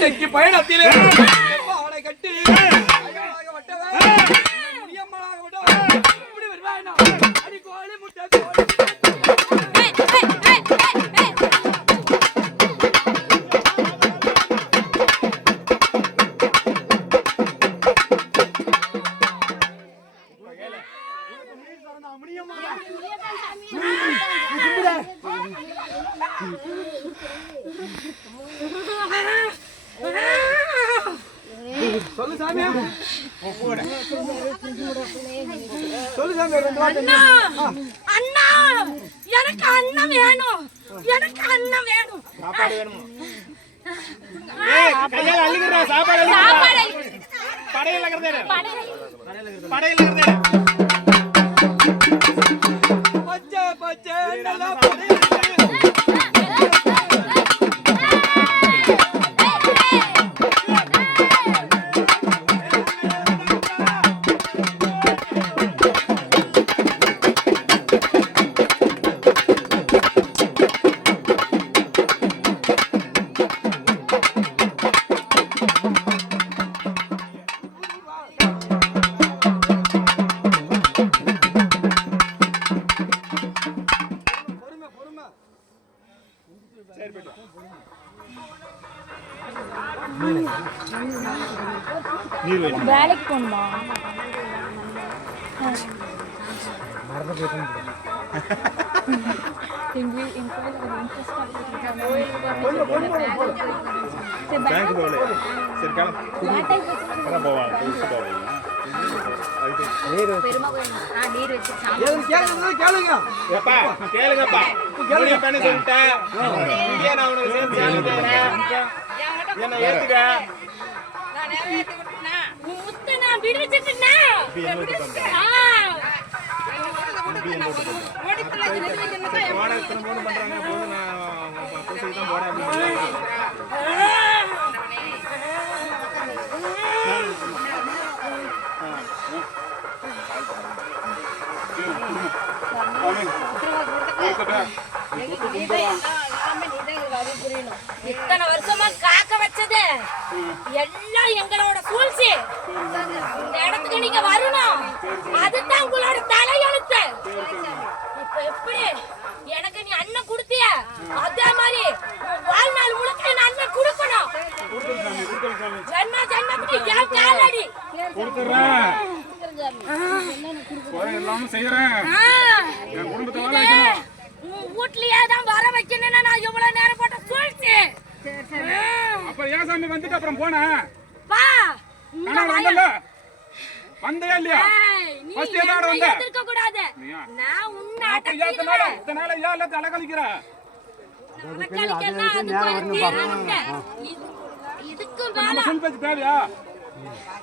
இன்னைக்கு பயணத்திலே ஆடை கட்டி இப்படி வருவாய் அடி கோழி முட்டை சொல்லு சாமி சொல்லு சாமி அண்ணா அண்ணா எனக்கு அண்ணன் வேணும் எனக்கு அண்ணன் வேணும் சாப்பாடு வேணுமா ஏய் கையால அள்ளிக்குறா சாப்பாடு படையில கறதே படையில கறதே பச்சை பச்சை நல்லா படையில வேலைக்கு போகணுமா இத்தனை வருஷமா காக்க வச்சது எல்லாம் எங்களோட சூழ்ச்சி. இந்த இடத்துக்கு நீங்க வரணும், அதுதான் உங்களோட தலையெழுத்து. இப்ப எப்படி எனக்கு நீ அண்ணன் கொடுத்திய, அதே மாதிரி வாழ்நாள் முழுக்க என் அண்ணன் கொடுக்கணும். ஜென்ம ஜென்மத்துக்கு என் காலடி வீட்லயே தான் வர வைக்கணும்னு நான் இவ்வளவு நேரம் போட்ட சூழ்ச்சி. அப்ப ஏன் சாமி வந்துட்டு அப்புறம் போனா பா வந்தல வந்தே இல்லையா ஃபர்ஸ்ட் ஏதாட வந்த இருக்க கூடாது. நான் உன்னை அடக்கினால இதனால ஏன் இல்ல தலகலிக்குற இதுக்கு மேல சொல் பேச்சு தேவையா?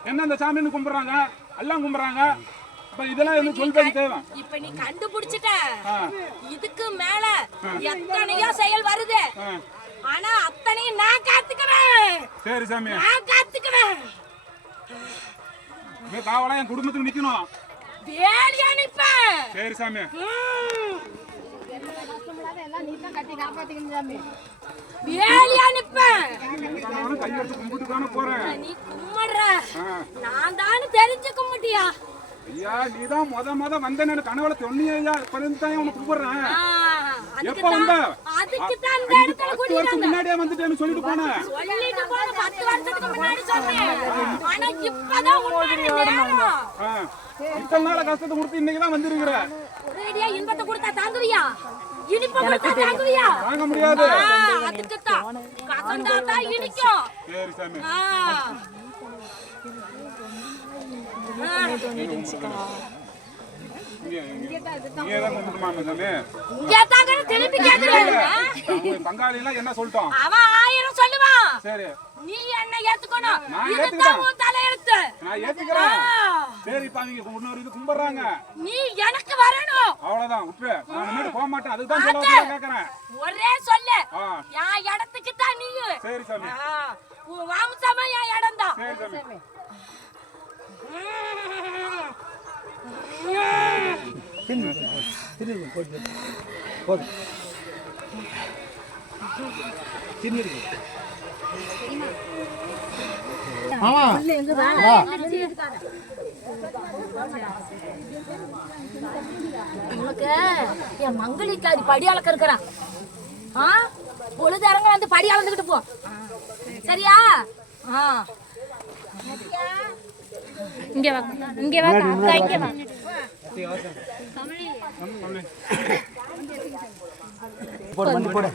என்ன இந்த சாமின்னு கும்பிடுறாங்க, எல்லாம் கும்பிடுறாங்க. இப்ப இதெல்லாம் என்ன சொல் பேச்சு தேவை? இப்ப நீ கண்டுபிடிச்சிட்ட. இதுக்கு மேல எத்தனையோ செயல் வருது, ஆனா அத்தனையும் நான் காத்துக்குவேன். சரி சாமி, நான் காத்துக்குவேன். நீ காவலா என் குடும்பத்துக்கு நிக்கணும். வேலையா நிப்பேன். சரி சாமி, வேலையா நிப்பேன். கையெடுத்து கும்பிட்டு தானே போறேன். நீ கும்பிடுற, நான் தானே தெரிஞ்சு கும்பிட்டியா? ஐயா நீதான் முத வந்தேன்னு கனவுல சொன்னியா? இப்பதான் உனக்கு கும்பிடுறேன். எப்ப வந்த? அதுக்கு தான் இந்த இடத்துல கூட்டிட்டு முன்னாடியே வந்துட்டேன்னு சொல்லிட்டு போனேன். சொல்லிட்டு போன 10 வருஷத்துக்கு முன்னாடி சொன்னேன். ஆனா இப்பதான் உண்மையான நேரம். இத்தனை நாள கஷ்டத்தை கொடுத்து இன்னைக்கு தான் வந்திருக்கிற. ஒரேடியா இன்பத்தை கொடுத்தா தாங்குவியா? இனிப்பு கொடுத்தா தாங்குவியா? தாங்க முடியாது. அதுக்கு தான் கசந்தா தான் இனிக்கும். சரி சாமி, பங்காளி எல்லாம் என்ன சொல்லிட்டோம்? அவன் 1000 சொல்லுவான். சரி, நீ என்ன ஏத்துக்கணும். இதுதான் உன் தலையெழுத்து. நான் ஏத்துக்கிறேன். சரி, இப்ப அவங்க இன்னொரு இது கும்பிடுறாங்க, நீ எனக்கு வரணும். அவ்வளவுதான். விட்டு நான் முன்னாடி போக மாட்டேன். அதுதான் சொல்ல கேக்குறேன். ஒரே சொல்லு, என் இடத்துக்கு தான் நீ. சரி சாமி, உன் வாமுசமா என் இடம் தான். சரி சாமி. போதும் ஆமா எங்க வா. உனக்கு என் மங்களிக்காரி படி அளக்க இருக்கிறான். பொழுது இறங்க வந்து படி அளந்துக்கிட்டு போ. சரியா? இங்க வா, இங்க வா, அக்கா இங்க வா. போடு வண்டி போடு.